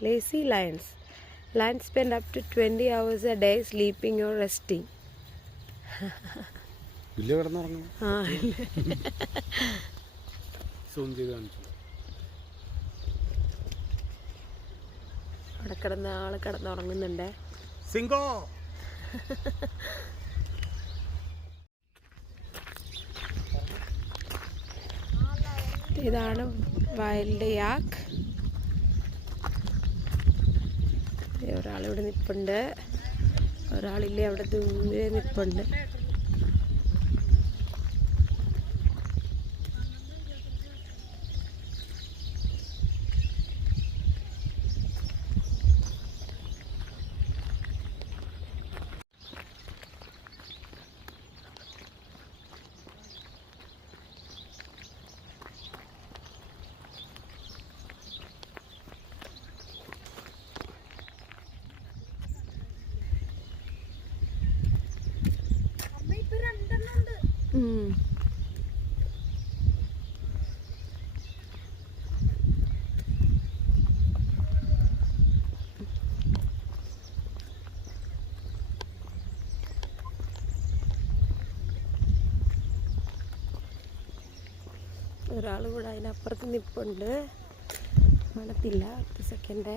Lazy lions. Lions spend up to 20 hours a day sleeping or resting. അവിടെ കിടന്ന ആള് കിടന്നുറങ്ങുന്നുണ്ട്. സിംഗോ ഇതാണ് വൈൽഡ് യാക്ക്. ഒരാളിവിടെ നിൽപ്പുണ്ട്, ഒരാളില്ലേ അവിടെ ദൂരെ നിൽപ്പുണ്ട്. ഒരാൾ കൂടെ അതിനപ്പുറത്ത് നിൽപ്പുണ്ട്, മണത്തില്ല. 10 സെക്കൻഡ്.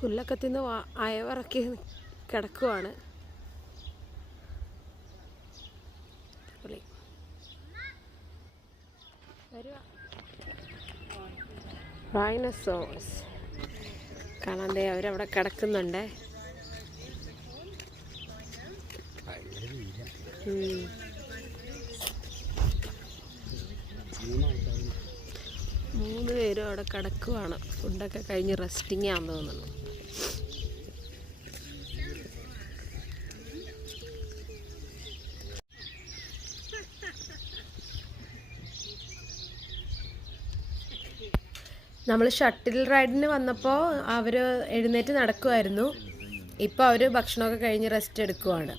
പുല്ലൊക്കെ തിന്ന് അയവിറക്കി കിടക്കുവാണ്. റൈനോസോറസ് കാണാൻ അവരവിടെ കിടക്കുന്നുണ്ട്. മൂന്ന് പേരും അവിടെ കിടക്കുവാണ്. ഫുഡൊക്കെ കഴിഞ്ഞ് റെസ്റ്റിംഗ് ആണെന്ന് തോന്നുന്നു. നമ്മൾ ഷട്ടിൽ റൈഡിന് വന്നപ്പോൾ അവർ എഴുന്നേറ്റ് നടക്കുമായിരുന്നു. ഇപ്പോൾ അവർ ഭക്ഷണമൊക്കെ കഴിഞ്ഞ് റെസ്റ്റ് എടുക്കുവാണ്.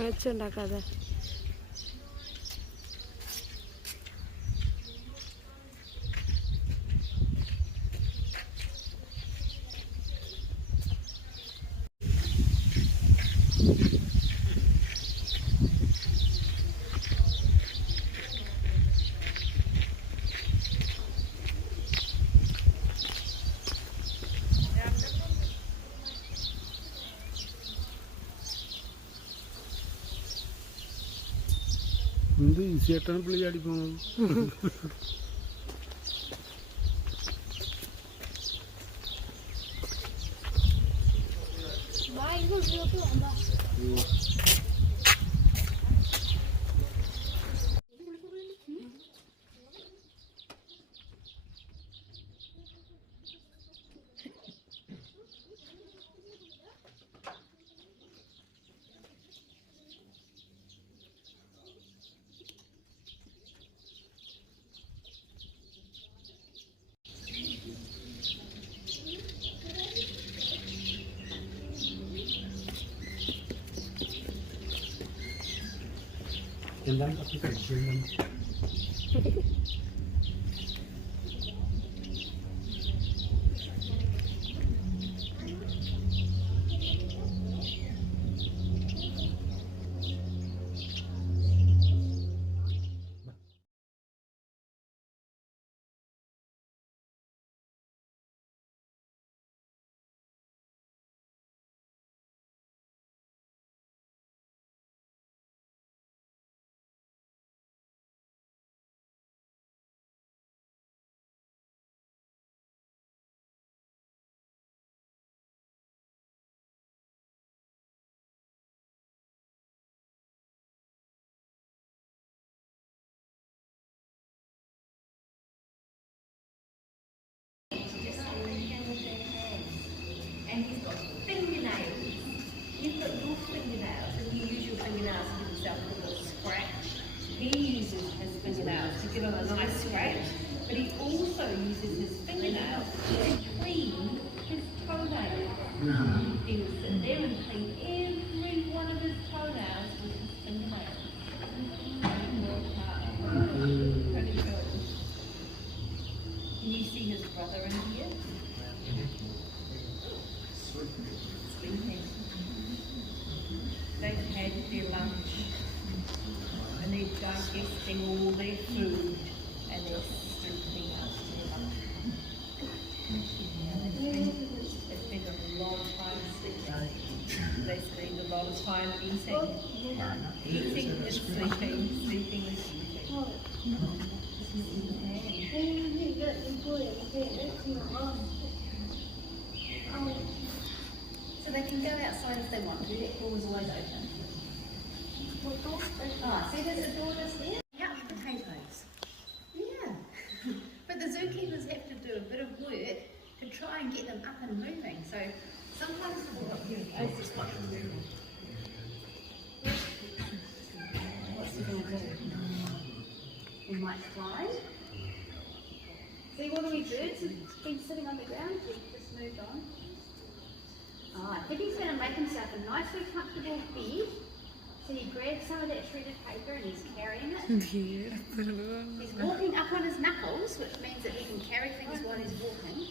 അയച്ചുണ്ടാക്കാതെ എന്ത് ഈസിയായിട്ടാണ് പുള്ളി ചാടി പോകുന്നത്. എന്താണ് പറ്റി കഴിക്കുന്നത്? And he's got fingernails. You've got your fingernails, and you use your fingernails to give yourself a little scratch. He uses his fingernails to give him a nice scratch, but he also uses his fingernails to clean his toenails. He will sit there and clean every one of his toenails with his fingernails. Pretty good. Can you see his brother in here? Sleeping. They've had their lunch and they're digesting all their food and they're sleeping out their lunch. They spend a lot of time sleeping. They spend a lot of time eating. Eating is sleeping, sleeping is eating. So they can go outside if they want to. That door is always open. What door? Ah, see there's a door just there? Yeah, potatoes. Yeah. But the zookeepers have to do a bit of work to try and get them up and moving. So sometimes what's he going to do? He might fly. See, what do we do? It's been sitting on the ground. We've just moved on. Oh, I think he's going to make himself a nicely comfortable bed. So he grabs some of that shredded paper and he's carrying it. He's walking up on his knuckles, which means that he can carry things while he's walking.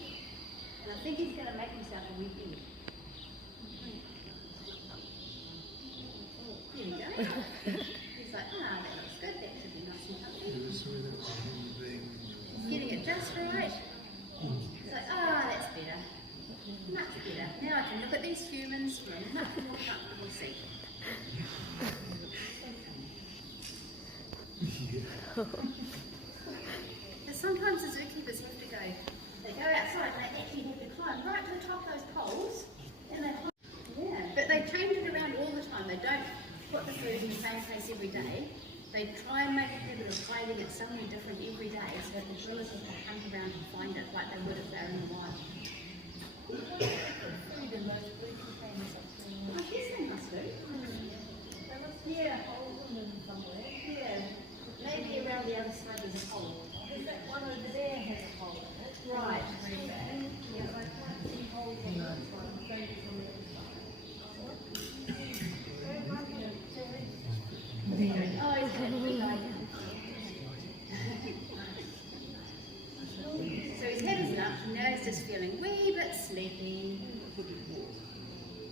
And I think he's going to make himself a wee bed. There you go. He's like, ah, that looks good. That should be nice and comfy. He's getting it just right. He's like, ah, that's better. Much better. Now I can look at these humans from a much more comfortable seat. But sometimes the zookeepers have to go, they go outside and they actually have to climb right to the top of those poles. And they, yeah, but they change it around all the time. They don't put the food in the same place every day. They try and make a habit of hiding it somewhere different every day so that the gorillas will hunt around and find it like they would if they were in the wild. Food in those blue containers. I guess they must do. Yeah, hold them somewhere. Yeah, maybe around the other side there's a hole. Is that one over there has a hole in it? Right. Yeah, I can't see holes in that one. Maybe from the other side. Oh, he's going to be like So he's had his lunch and now he's just feeling a wee bit sleepy.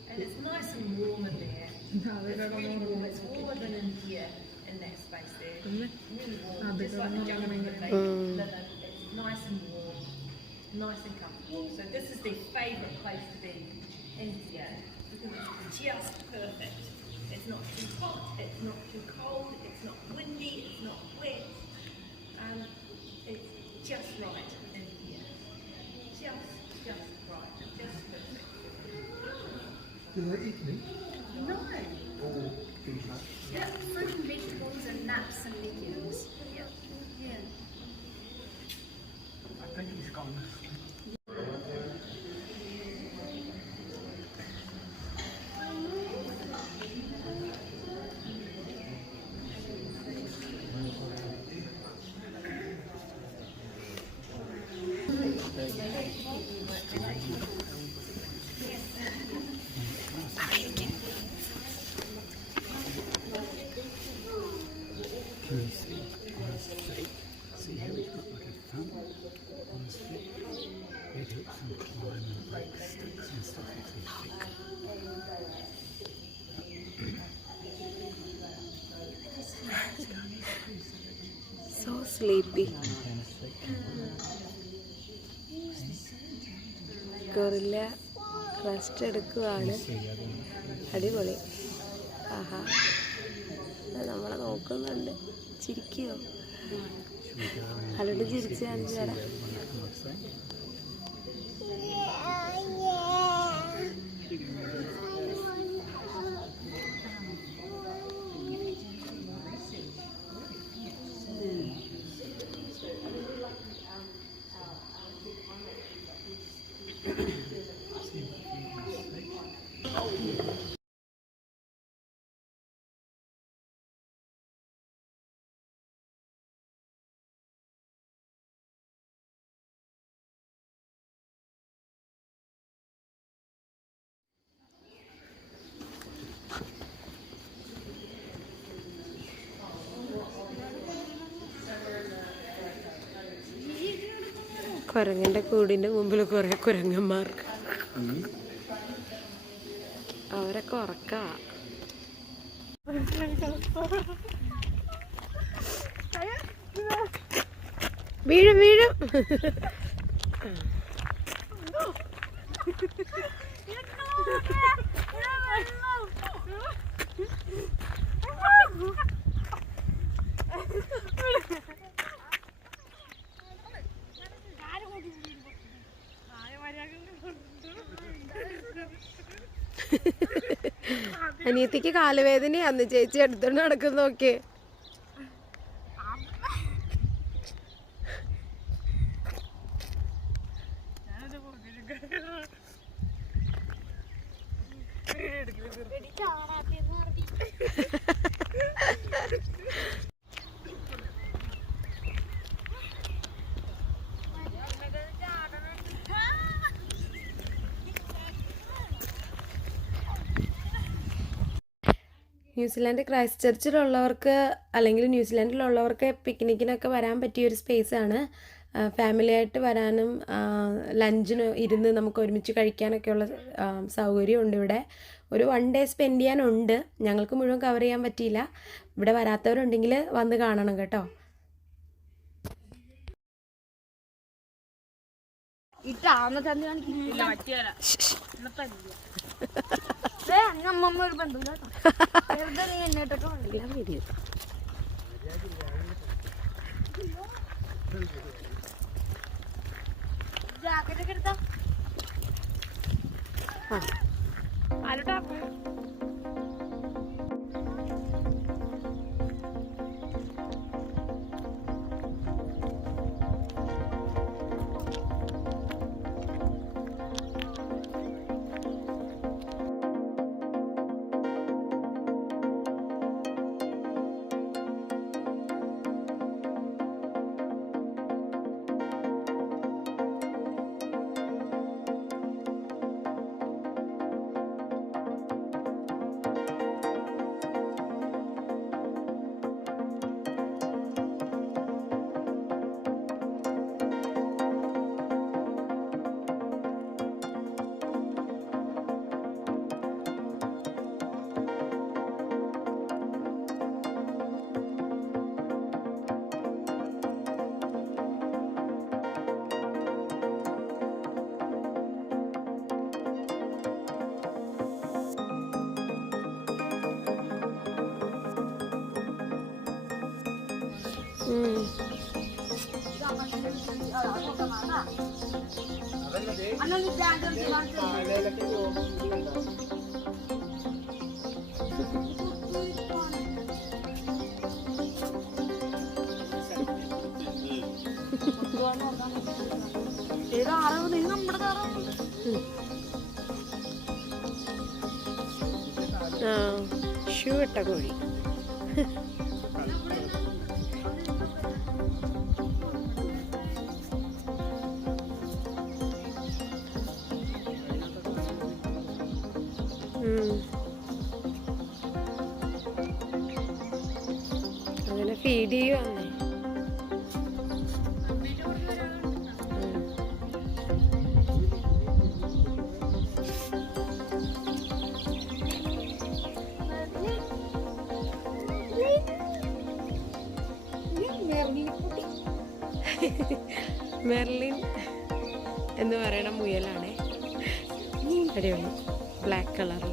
And it's nice and warm in there. It's really warm. It's warmer than in here, in that space there. Really warm, just like the jungle that they live in. It's nice and warm, nice and comfortable. So this is their favourite place to be in here because it's just perfect. It's not too hot, it's not too cold, it's not windy, it's not wet. It's just right in here. Just right, just perfect. Do they eat meat? No. Or things like Yeah, fruit and vegetables and nuts and legumes. Yeah. Yeah. I think he's gone. Can you see on his feet? See how he's got like a thumb on his feet? It helps him climb and break sticks and stuff with his feet. So sleepy. Gorilla rest എടുക്കുവാണ്. അടിപൊളി. ആഹാ, നമ്മളെ നോക്കുന്നുണ്ട്. ചിരിക്കുകയോ? അല്ലോട്ട് ചിരിച്ച് കാണിച്ചു തരാം. കുരങ്ങൻ്റെ കൂടിൻ്റെ മുമ്പിൽ കുറേ കുരങ്ങന്മാർ. അവരൊക്കെ ഉറക്കാ. വീഴും വീഴും. അനിയത്തിക്ക് കാലുവേദനയാന്ന്. ചേച്ചി എടുത്തോണ്ട് നടക്കുന്ന നോക്കിയേ. ന്യൂസിലാൻഡ് ക്രൈസ്റ്റ് ചർച്ചിലുള്ളവർക്ക് അല്ലെങ്കിൽ ന്യൂസിലാൻഡിലുള്ളവർക്ക് പിക്നിക്കിനൊക്കെ വരാൻ പറ്റിയൊരു സ്പേസാണ്. ഫാമിലിയായിട്ട് വരാനും ലഞ്ചിന് ഇരുന്ന് നമുക്ക് ഒരുമിച്ച് കഴിക്കാനൊക്കെയുള്ള സൗകര്യമുണ്ട് ഇവിടെ. ഒരു 1 ഡേ സ്പെൻഡ് ചെയ്യാനുണ്ട്. ഞങ്ങൾക്ക് മുഴുവൻ കവർ ചെയ്യാൻ പറ്റിയില്ല. ഇവിടെ വരാത്തവരുണ്ടെങ്കിൽ വന്ന് കാണണം കേട്ടോ. ആ ഷൂ ഇട്ട കോഴി. അങ്ങനെ ഫീഡ് ചെയ്യുവാന്നേ. മെർലിൻ എന്ന് പറയണ മുയലാണേ. അടിപൊളി ബ്ലാക്ക് കളറിൽ.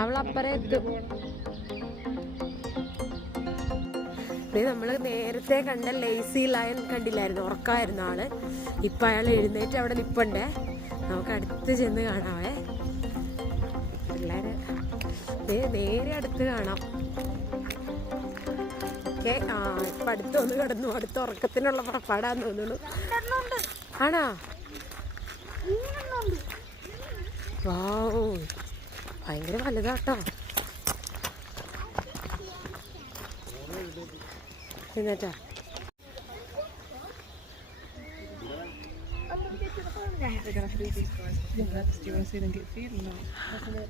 അവളപ്പറേ എത്തും. നമ്മൾ നേരത്തെ കണ്ട ലേസി ലയൺ കണ്ടില്ലായിരുന്നു, ഉറക്കമായിരുന്നു ആള്. ഇപ്പൊ അയാൾ എഴുന്നേറ്റ് അവിടെ നിപ്പണ്ടേ. നമുക്ക് അടുത്ത് ചെന്ന് കാണാവേ. പിള്ളേര് നേരെ അടുത്ത് കാണാം. ഓക്കെ, ആ ഇപ്പൊ അടുത്തൊന്ന് കിടന്നു. അടുത്ത ഉറക്കത്തിനുള്ള പുറപ്പാടാന്ന് തോന്നുന്നു. ആണോ? വാവ്, ഭയങ്കര വലുതാട്ടോ. എന്നിട്ടാ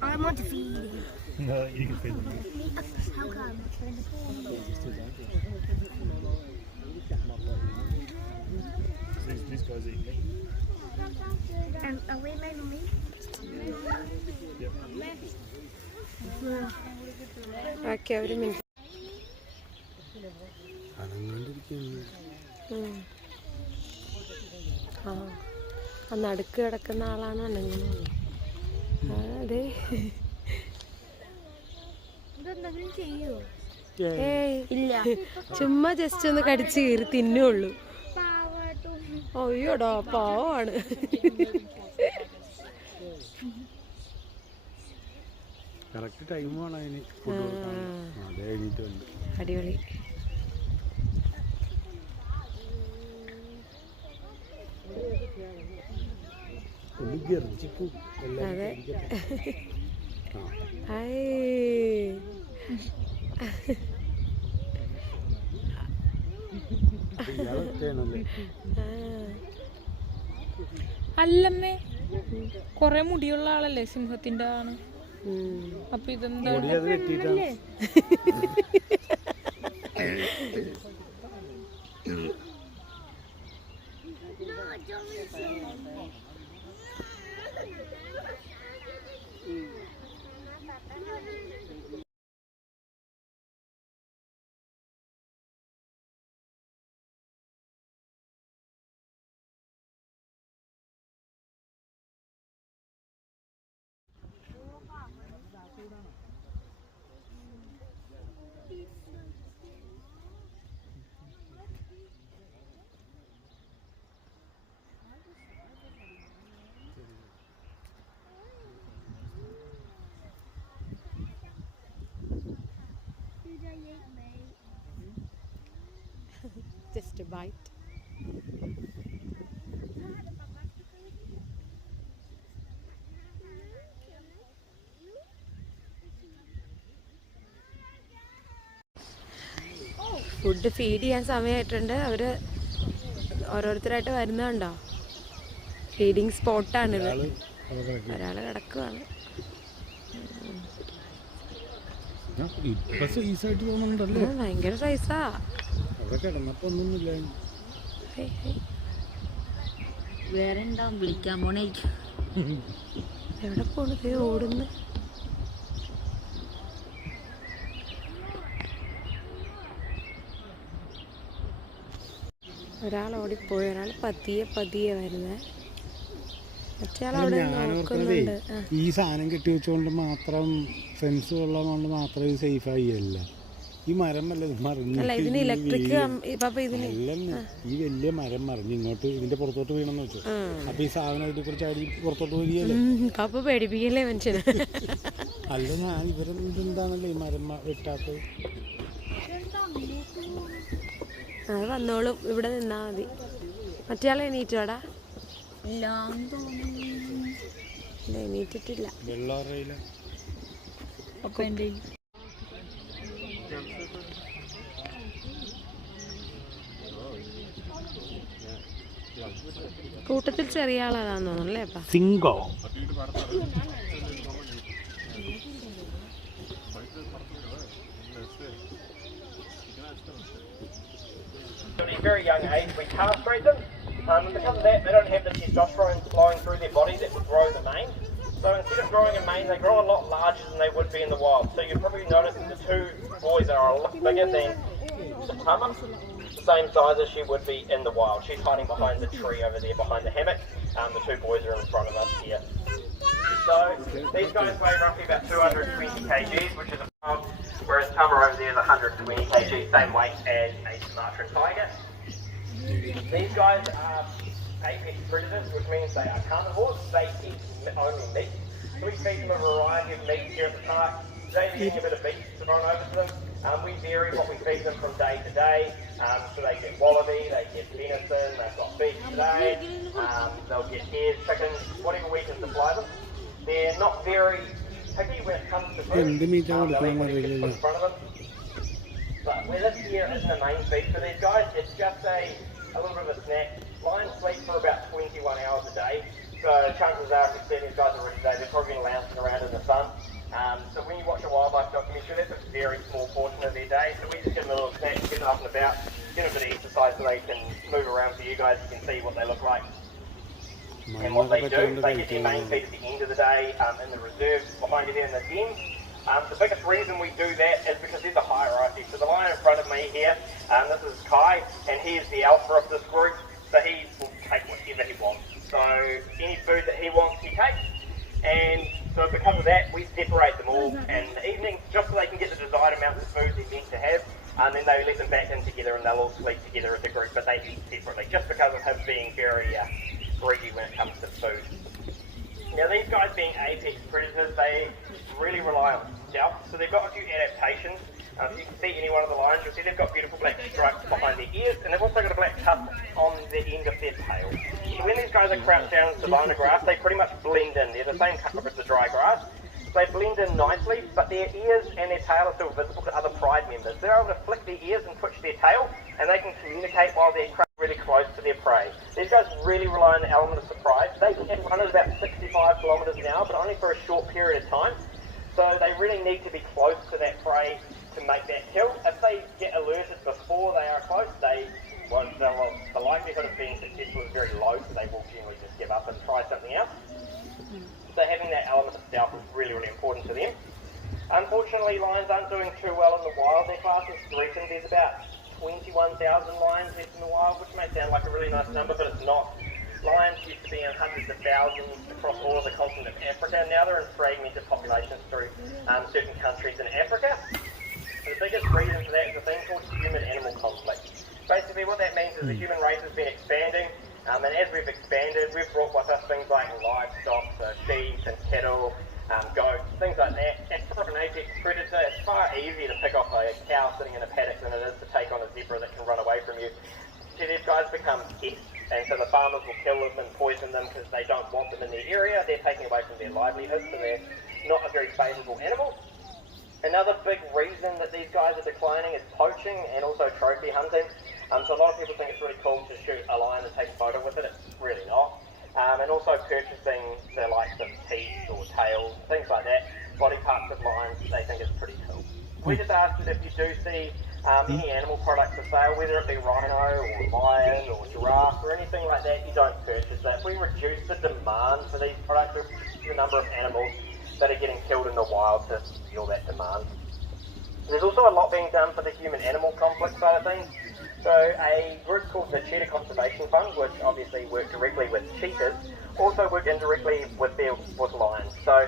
I want to feed him. No, you can feed them. How come? These guys eat meat. And are we my mommy? Yep. Okay, ഒരു മിനിറ്റ്. ആ നടുക്ക് കിടക്കുന്ന ആളാണ് അനങ്ങുന്നത്. അതെ, ഇതെന്തെങ്കിലും ചെയ്യോ? ഏയ് ഇല്ല, ചുമ്മാ ജസ്റ്റ് ഒന്ന് കടിച്ച് കീറി തിന്നുള്ളൂ. അയ്യോടാ, പാവമാണ്. കറക്റ്റ് ടൈമാണ് അതിന്. അടിപൊളി. അതെ, അല്ലമ്മേ, കൊറേ മുടിയുള്ള ആളല്ലേ സിംഹത്തിന്റെ ആണ്. അപ്പൊ ഇതെന്താ? just a bite. Food feed ചെയ്യാൻ സമയമായിട്ടുണ്ട്. അവർ ഓരോരുത്തരായിട്ട് വരുന്നുണ്ടോ? ഫീഡിങ് സ്പോട്ടാണിത്. ഒരാൾ കിടക്കുവാണ്. ഭയങ്കര സൈസാ. വേറെ ഉണ്ടാവും വിളിക്കാൻ പോണേ. എവിടെ പോണത്? ഓടുന്നു. ഒരാൾ ഓടിപ്പോയി, ഒരാൾ പതിയെ വരുന്നത്. ഈ സാധനം കെട്ടി വെച്ചുകൊണ്ട് മാത്രം ഫെൻസ് ഉള്ളതുകൊണ്ട് മാത്രം ഇത് സേഫ് ആയില്ല. ഈ മരം വല്ലതും മറിഞ്ഞു, ഈ വലിയ മരം മറിഞ്ഞ് ഇങ്ങോട്ട് ഇതിന്റെ പുറത്തോട്ട് വീണെന്ന് വെച്ചു. അപ്പൊ ഈ സാധനം അതിനെ കുറിച്ച് അടി പുറത്തോട്ട് വരികയല്ലേ. പേടിപ്പിക്കല്ലേ മനുഷ്യന്. അല്ല, ഞാൻ ഇവരെന്താണല്ലോ ഈ മരം വെട്ടാത്തത്. അത് വന്നോളും, ഇവിടെ നിന്നാ മതി. മറ്റേയാൾ എണീറ്റോടാ? എണീറ്റിട്ടില്ല. കൂട്ടത്തിൽ ചെറിയ ആളാണെന്ന് തോന്നുന്നല്ലേ അപ്പ? സിംഗോ. At a very young age, we castrate them. And because of that, they don't have the testosterone flowing through their body that would grow the mane. So instead of growing a mane, they grow a lot larger than they would be in the wild. So you'll probably notice that the two boys are a lot bigger than the mama, the same size as she would be in the wild. She's hiding behind the tree over there, behind the hammock. The two boys are in front of us here. So these guys weigh roughly about 220 kgs, which is about, whereas Tama over there is 120 kg, same weight as a Sumatran tiger. These guys are apex predators, which means they are carnivores. They eat only meat. So we feed them a variety of meat here at the park. Today we're getting a bit of beef thrown over to them. We vary what we feed them from day to day. So they get wallaby, they get venison, they've got beef today. They'll get hares, chickens, whatever we can supply them. They're not very picky when it comes to food. They'll eat what you can put in front of them. But where this here isn't a main feed for these guys, it's just a little bit of a snack. Lions sleep for about 21 hours a day. So chances are, if you see these guys already today, they're probably going to lounging around in the sun. So when you watch a wildlife documentary, that's a very small portion of their day. So we just give them a little snack, get them up and about, get them a bit of exercise so they can move around for you guys. You can see what they look like. And what they do, they get their main feed at the end of the day in the reserves behind you there in the den. The biggest reason we do that is because there's a hierarchy. So the lion in front of me here, this is Kai, and he is the alpha of this group. So he will take whatever he wants. So any food that he wants, he takes. And so because of that, we separate them all in the evening just so they can get the desired amount of food they're meant to have. And then they let them back in together and they'll all sleep together as a group, but they eat separately just because of him being very greedy when it comes to food. Now these guys being apex predators, they really rely on stealth. So they've got a few adaptations. If you can see any one of the lions, you'll see they've got beautiful black stripes behind their ears, and they've also got a black tuft on the end of their tail. So when these guys are crouched down in savanna grass, they pretty much blend in. They're the same colour as the dry grass. So they blend in nicely, but their ears and their tail are still visible to other pride members. They're able to flick their ears and twitch their tail, and they can communicate while they're really close to their prey. These guys really rely on the element of surprise. They can run at about 65 kilometres an hour, but only for a short period of time. So they really need to be close to that prey to make that kill. If they get alerted before they are close, the likelihood of being successful is very low, so they will generally just give up and try something else. So having that element of stealth is really, really important to them. Unfortunately, lions aren't doing too well in the wild. Their class is threatened. There's about 21,000 lions left in the wild, which may sound like a really nice number, but it's not. Lions used to be in hundreds of thousands across all of the continent of Africa, and now they're in fragmented populations through certain countries in Africa. The biggest reason for that is a thing called human-animal conflict. Basically what that means is the human race has been expanding, and as we've expanded, we've brought with us things like livestock, so sheep and cattle, goats, things like that. And for an apex predator, it's far easier to pick off a cow sitting in a paddock than it is to take on a zebra that can run away from you. So these guys become pests, and so the farmers will kill them and poison them because they don't want them in their area. They're taking away from their livelihood, so they're not a very favourable animal. Another big reason that these guys are declining is poaching and also trophy hunting. So a lot of people think it's really cool to shoot a lion and take a photo with it. It's really not. And also purchasing the likes of teeth or tails, things like that, body parts of lions, they think it's pretty cool. We just ask that if you do see any animal products for sale, whether it be rhino or lion or giraffe or anything like that, you don't purchase that. If we reduce the demand for these products, we reduce the number of animals that are getting killed in the wild to fulfill that demand. There's also a lot being done for the human-animal conflict side of things. So a group called the Cheetah Conservation Fund, which obviously work directly with cheetahs, also work indirectly with lions. So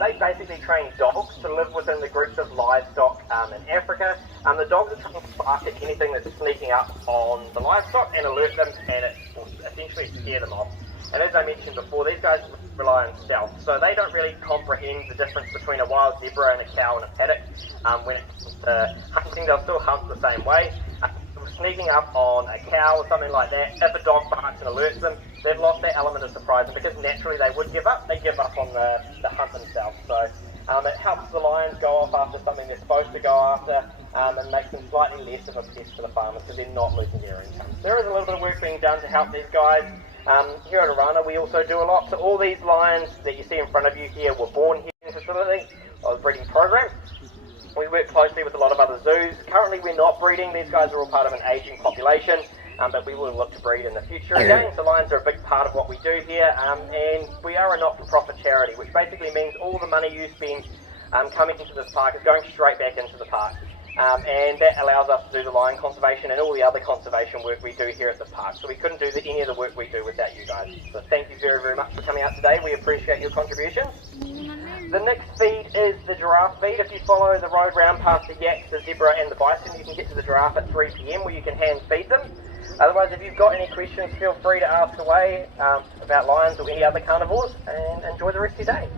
they basically train dogs to live within the groups of livestock in Africa. The dogs are trying to bark at anything that's sneaking up on the livestock and alert them, and it will essentially scare them off. And as I mentioned before, these guys rely on stealth, so they don't really comprehend the difference between a wild zebra and a cow in a paddock. When it comes to hunting, they'll still hunt the same way. Sneaking up on a cow or something like that, if a dog barks and alerts them, they've lost that element of surprise, and because naturally they would give up, they give up on the hunt themselves. So it helps the lions go off after something they're supposed to go after, and makes them slightly less of a pest for the farmers because they're not losing their income. There is a little bit of work being done to help these guys. Here at Orana we also do a lot. So all these lions that you see in front of you here were born here in the facility, or the breeding program. We work closely with a lot of other zoos. Currently we're not breeding, these guys are all part of an ageing population, but we will look to breed in the future again. So lions are a big part of what we do here, and we are a not-for-profit charity, which basically means all the money you spend coming into this park is going straight back into the park. And that allows us to do the lion conservation and all the other conservation work we do here at the park. So we couldn't do any of the work we do without you guys. So thank you very, very much for coming out today. We appreciate your contributions. The next feed is the giraffe feed. If you follow the road round past the yak, the zebra and the bison, you can get to the giraffe at 3 PM where you can hand feed them. Otherwise, if you've got any questions, feel free to ask away about lions or any other carnivores, and enjoy the rest of your day.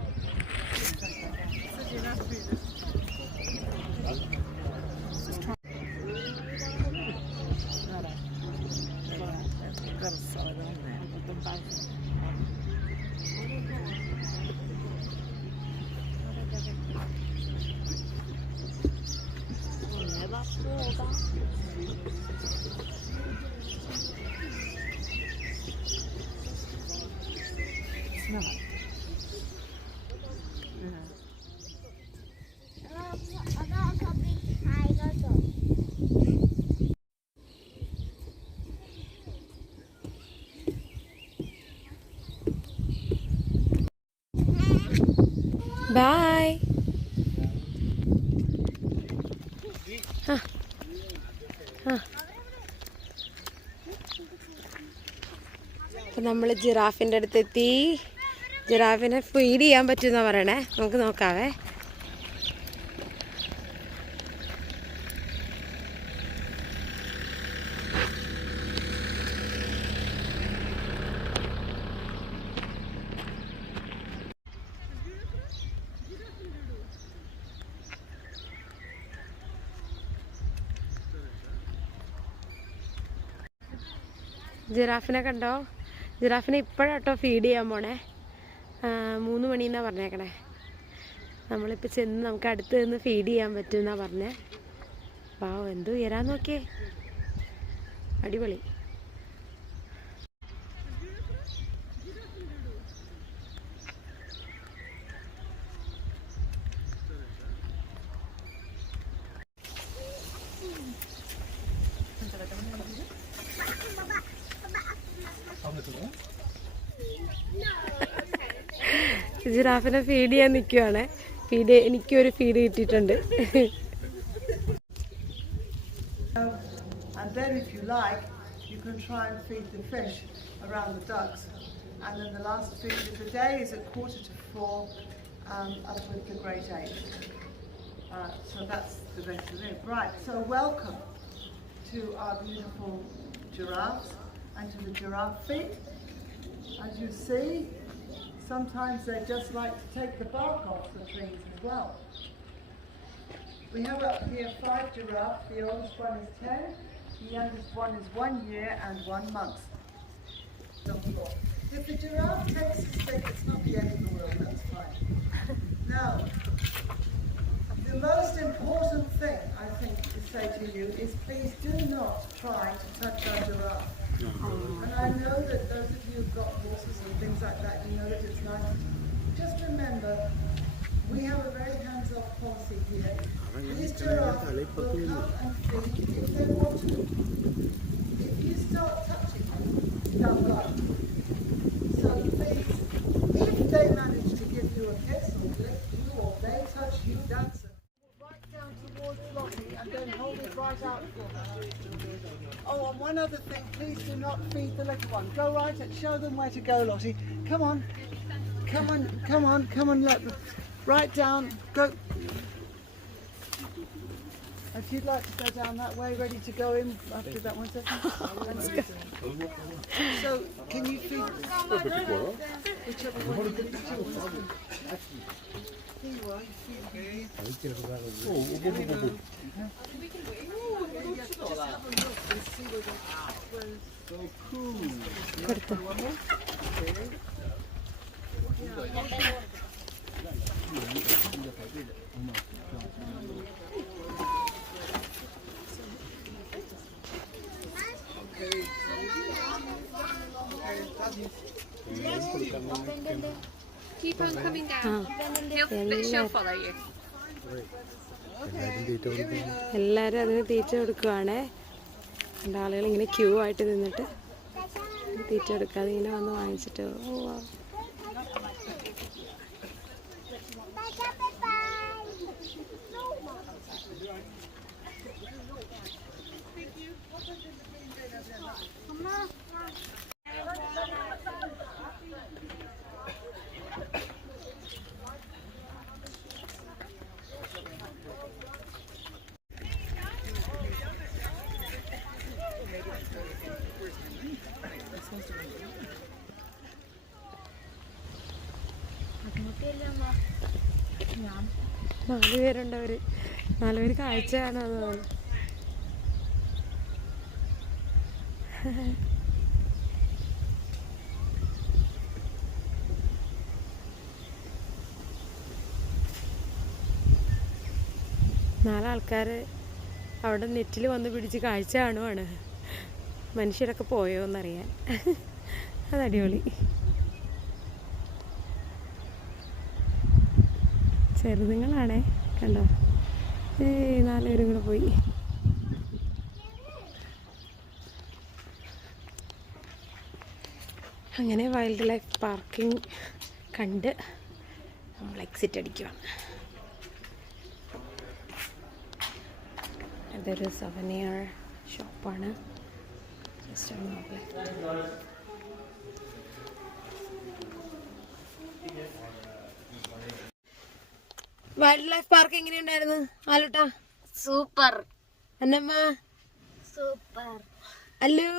Bye. അപ്പം നമ്മൾ ജിറാഫിൻ്റെ അടുത്തെത്തി. ജിറാഫിനെ feed ചെയ്യാൻ പറ്റുമെന്നാണ് പറയണേ. നമുക്ക് നോക്കാവേ. ജിറാഫിനെ കണ്ടോ? ജിറാഫിനെ ഇപ്പോഴാട്ടോ feed ചെയ്യാൻ പോണേ. 3 മണിന്നാണ് പറഞ്ഞേക്കണേ. നമ്മളിപ്പോൾ ചെന്ന് നമുക്ക് അടുത്ത് നിന്ന് ഫീഡ് ചെയ്യാൻ പറ്റുമെന്നാണ് പറഞ്ഞേ. വാവ്, എന്ത് ഉയരാൻ നോക്കിയേ, അടിപൊളി. ജിറാഫിനെ ഫീഡ് ചെയ്യാൻ നിൽക്കുവാണ്. എനിക്കൊരു ഫീഡ് കിട്ടിയിട്ടുണ്ട്. And then if you like, you can try and feed the fish around the ducks. And then the last feed of the day is at 3:45 up with the great ape. So that's the best of it. Right, so welcome to our beautiful giraffes and to the giraffe feed. As you see, sometimes they just like to take the bark off the trees as well. We have up here 5 giraffes. The oldest one is 10, the youngest one is 1 year and 1 month. If the giraffe takes a stick, it's not the end of the world, that's fine. Now, the most important thing I think to say to you is please do not try to touch our giraffe. And I know that those of you who've got horses and things like that, you know that it's nice. Just remember, we have a very hands-off policy here. These giraffes will come and feed if they want to. If you start touching them, they'll go. So please, if they manage to give you a kiss or lick you or they touch you, that's it. Right down towards Lottie and then hold it right out for her. Oh, and one other thing, please do not feed the little one. Go right and show them where to go, Lottie. Come on. Come on, come on, come on, let them. Right down, go. If you'd like to go down that way, ready to go in after that 1 second. Let's go. So, can you feed whichever one you need to. Here you are, you feed me. Just have a look and see where the so cool. Keep on coming down. She'll follow you. എല്ലാവരും അതിന് തീറ്റ കൊടുക്കുവാണേ. ആളുകൾ ഇങ്ങനെ Q ആയിട്ട് നിന്നിട്ട് തീറ്റ കൊടുക്കാതെ ഇങ്ങനെ വന്ന് വാങ്ങിച്ചിട്ട് പോവാം. നാല് പേരുണ്ട് അവര്. 4 പേര് കാഴ്ച കാണാൻ. നാലാൾക്കാർ അവിടെ നെറ്റിൽ വന്ന് പിടിച്ച് കാഴ്ച കാണുവാണ്. മനുഷ്യരൊക്കെ പോയോ എന്നറിയാൻ. അതടിപൊളി. ചെറുതുങ്ങളാണേ, കണ്ടോ? 4 പേരും കൂടെ പോയി. അങ്ങനെ വൈൽഡ് ലൈഫ് പാർക്കിംഗ് കണ്ട് നമ്മൾ എക്സിറ്റ് അടിക്കുകയാണ്. ഇതൊരു സവനിയർ ഷോപ്പാണ്. ജസ്റ്റ് ഒന്ന് നോക്കലേ. വൈൽഡ് ലൈഫ് പാർക്ക് എങ്ങനെയുണ്ടായിരുന്നു ആലുട്ടാ? സൂപ്പർ. അന്നമ്മ? Super. അല്ലു?